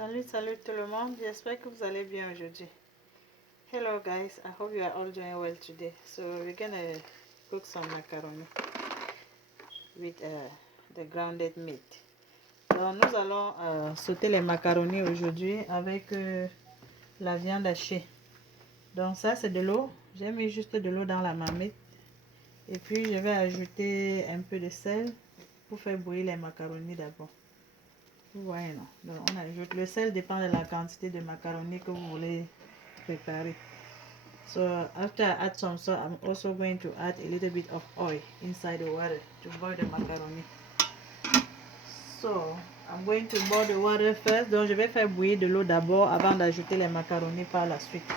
Salut tout le monde, j'espère que vous allez bien aujourd'hui. Hello guys, I hope you are all doing well today. So we're gonna cook some macaroni with the grounded meat. Donc nous allons sauter les macaronis aujourd'hui avec la viande hachée. Donc ça c'est de l'eau, j'ai mis juste de l'eau dans la marmite. Et puis je vais ajouter un peu de sel pour faire bouillir les macaronis d'abord. Vous voyez, non? Donc on ajoute, le sel dépend de la quantité de macaroni que vous voulez préparer. So after I add some salt, I'm also going to add a little bit of oil inside the water to boil the macaroni. So I'm going to boil the water first. Donc je vais faire bouillir de l'eau d'abord avant d'ajouter les macaronis par la suite.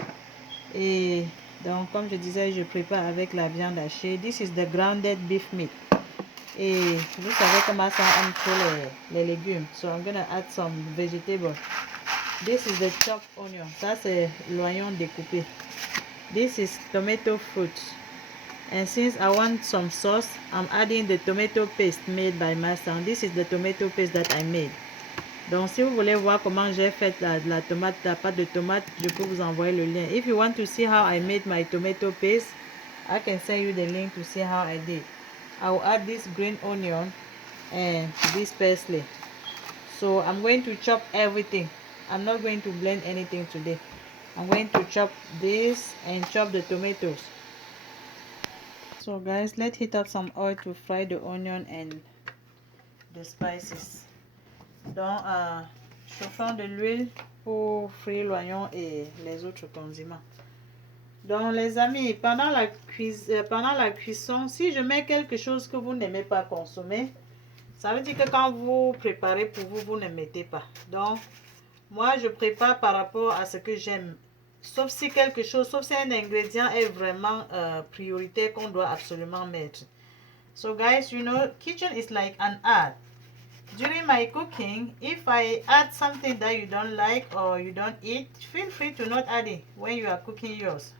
Et donc comme je disais, je prépare avec la viande hachée. This is the grounded beef meat. Et vous savez comment ça aime trop les légumes. So I'm gonna add some vegetables. This is the chopped onion. Ça c'est l'oignon découpé. This is tomato fruit. And since I want some sauce, I'm adding the tomato paste made by my son. This is the tomato paste that I made. Donc si vous voulez voir comment j'ai fait la tomate, la pâte de tomate, je peux vous envoyer le lien. If you want to see how I made my tomato paste, I can send you the link to see how I did. I will add this green onion and this parsley. So I'm going to chop everything. I'm not going to blend anything today. I'm going to chop this and chop the tomatoes. So guys, let's heat up some oil to fry the onion and the spices. Donc chauffons de l'huile pour frire l'oignon et les autres condiments. Donc les amis, pendant la cuisson, si je mets quelque chose que vous n'aimez pas consommer, ça veut dire que quand vous préparez pour vous, vous ne mettez pas. Donc moi je prépare par rapport à ce que j'aime. Sauf si quelque chose, sauf si un ingrédient est vraiment prioritaire qu'on doit absolument mettre. So guys, you know, kitchen is like an art. During my cooking, if I add something that you don't like or you don't eat, feel free to not add it when you are cooking yours.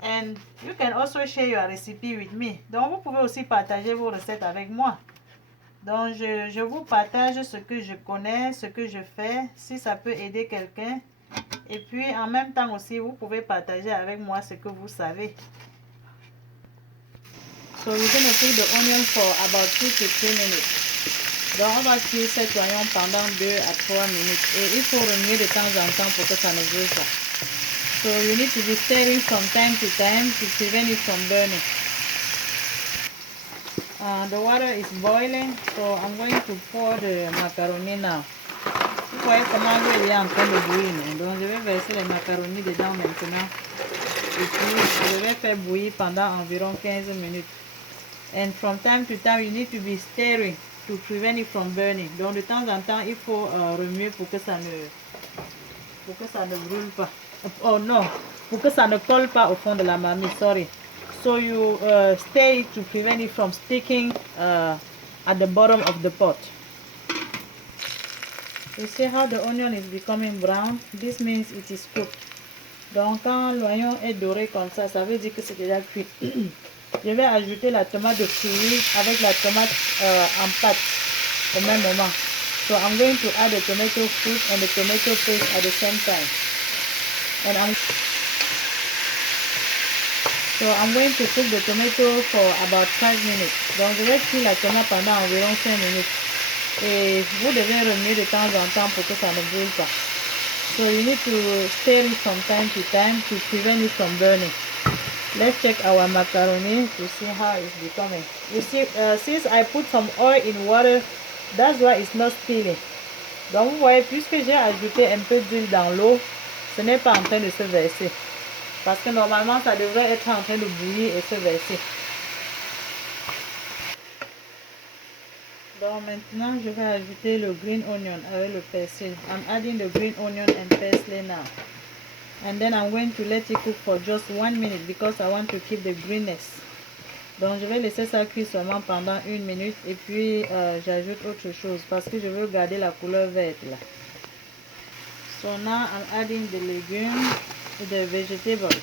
And you can also share your recipe with me. Donc, vous pouvez aussi partager vos recettes avec moi. Donc, je vous partage ce que je connais, ce que je fais, si ça peut aider quelqu'un. Et puis, en même temps aussi, vous pouvez partager avec moi ce que vous savez. So, we're going to cook the onion for about 2 to 3 minutes. Donc, on va cuire cet oignon pendant 2 à 3 minutes. Et il faut remuer de temps en temps pour que ça ne brûle pas. So you need to be stirring from time to prevent it from burning. The water is boiling, so I'm going to pour the macaroni now. Vous voyez comment l'eau est en train de bouillir. Donc je vais verser les macaronis dedans maintenant. Et puis je vais faire bouillir pendant environ 15 minutes. And from time to time you need to be stirring to prevent it from burning. Donc de temps en temps il faut remuer pour que ça ne brûle pas. Oh non, pour que ça ne colle pas au fond de la marmite, sorry. So you stir it to prevent it from sticking at the bottom of the pot. You see how the onion is becoming brown? This means it is cooked. Donc quand l'oignon est doré comme ça, ça veut dire que c'est déjà cuit. Je vais ajouter la tomate de purée avec la tomate en pâte au même moment. So I'm going to add the tomato fruit and the tomato paste at the same time. And I'm going to cook the tomato for about 5 minutes. Donc je vais cuire la tomate pendant environ 5 minutes. Et vous devez remuer de temps en temps pour que ça ne brûle pas. So you need to stir it from time to prevent it from burning. Let's check our macaroni to see how it's becoming. You see, since I put some oil in water, that's why it's not spilling. Donc vous voyez, puisque j'ai ajouté un peu d'huile dans l'eau, ce n'est pas en train de se verser. Parce que normalement, ça devrait être en train de bouillir et se verser. Donc maintenant, je vais ajouter le green onion avec le persil. I'm adding the green onion and parsley now. And then I'm going to let it cook for just 1 minute because I want to keep the greenness. Donc je vais laisser ça cuire seulement pendant 1 minute et puis j'ajoute autre chose parce que je veux garder la couleur verte là. So now I'm adding the legumes, the vegetables.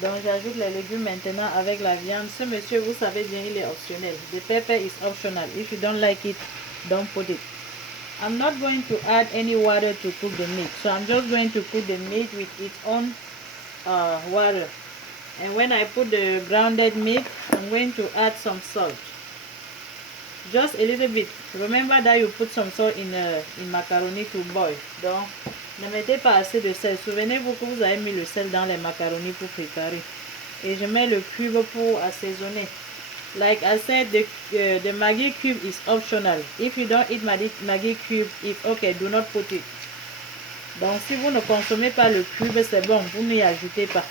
Donc j'ajoute les légumes maintenant avec la viande. Ce monsieur, vous savez bien, il est optionnel. The pepper is optional. If you don't like it, don't put it. I'm not going to add any water to cook the meat, so I'm just going to cook the meat with its own water. And when I put the grounded meat, I'm going to add some salt, just a little bit. Remember that you put some salt in macaroni to boil. Donc ne mettez pas assez de sel. Souvenez-vous que vous avez mis le sel dans les macaronis pour préparer. Et je mets le cube pour assaisonner. Like I said, the Maggi cube is optional. If you don't eat Maggi cube, it's okay, do not put it. Donc si vous ne consommez pas le cube, c'est bon, vous n'y ajoutez pas.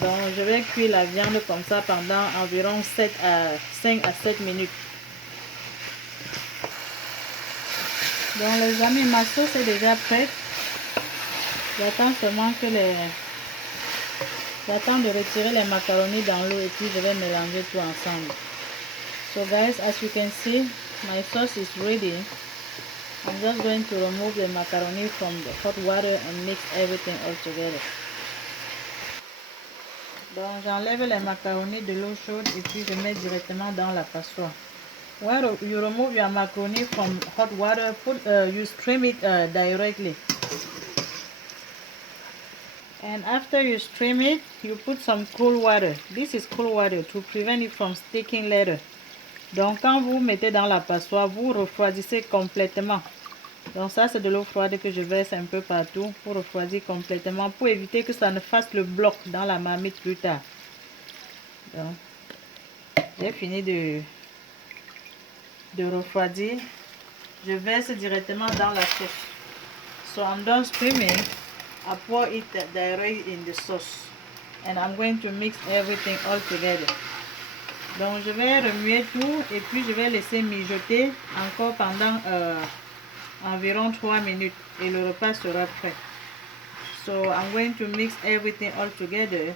Donc je vais cuire la viande comme ça pendant environ 5 à 7 minutes. Donc les amis, ma sauce est déjà prête. J'attends seulement que J'attends de retirer les macaronis dans l'eau et puis je vais mélanger tout ensemble. So guys, as you can see, my sauce is ready. I'm just going to remove the macaroni from the hot water and mix everything all together. Donc j'enlève les macaronis de l'eau chaude et puis je mets directement dans la passoire. When you remove your macaroni from hot water, you stream it directly. And after you stream it, you put some cool water. This is cool water to prevent it from sticking later. Donc quand vous mettez dans la passoire, vous refroidissez complètement. Donc ça c'est de l'eau froide que je verse un peu partout pour refroidir complètement, pour éviter que ça ne fasse le bloc dans la marmite plus tard. Donc j'ai fini de refroidir. Je verse directement dans la sauce. So I'm done streaming. I pour it directly in the sauce. And I'm going to mix everything all together. Donc je vais remuer tout et puis je vais laisser mijoter encore pendant environ 3 minutes et le repas sera prêt. So I'm going to mix everything all together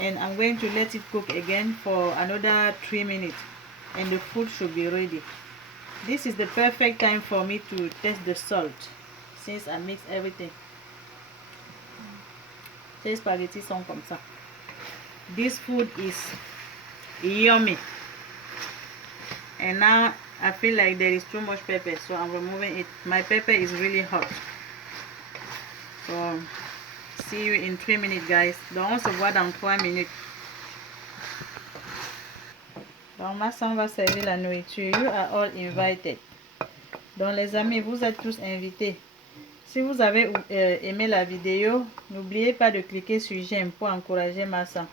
and I'm going to let it cook again for another 3 minutes and the food should be ready. This is the perfect time for me to test the salt since I mix everything. Ces spaghettis sont comme ça. This food is yummy. And now I feel like there is too much pepper, so I'm removing it. My pepper is really hot. So see you in 3 minutes guys. Donc on se voit dans 3 minutes. Donc Massa va servir la nourriture. You are all invited. Donc les amis, vous êtes tous invités. Si vous avez aimé la vidéo, n'oubliez pas de cliquer sur j'aime pour encourager Massa.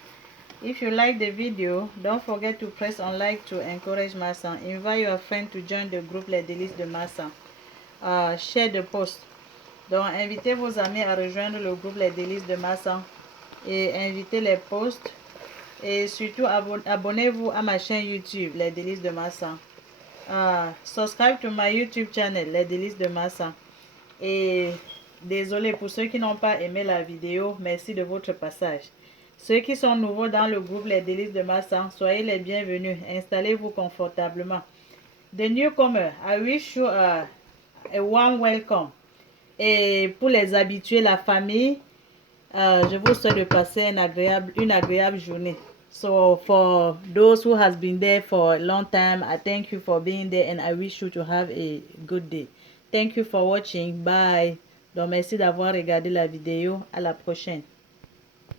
If you like the video, don't forget to press on like to encourage Massa. Invite your friend to join the group Les Délices de Massa. Share the post. Donc invitez vos amis à rejoindre le groupe Les Délices de Massa et invitez les posts. Et surtout abonnez-vous à ma chaîne YouTube Les Délices de Massa. Subscribe to my YouTube channel Les Délices de Massa. Et désolé pour ceux qui n'ont pas aimé la vidéo, merci de votre passage. Ceux qui sont nouveaux dans le groupe Les Délices de Massa, soyez les bienvenus. Installez-vous confortablement. The newcomer, I wish you a warm welcome. Et pour les habitués, la famille, je vous souhaite de passer une agréable journée. So for those who has been there for a long time, I thank you for being there and I wish you to have a good day. Thank you for watching. Bye. Donc merci d'avoir regardé la vidéo. À la prochaine.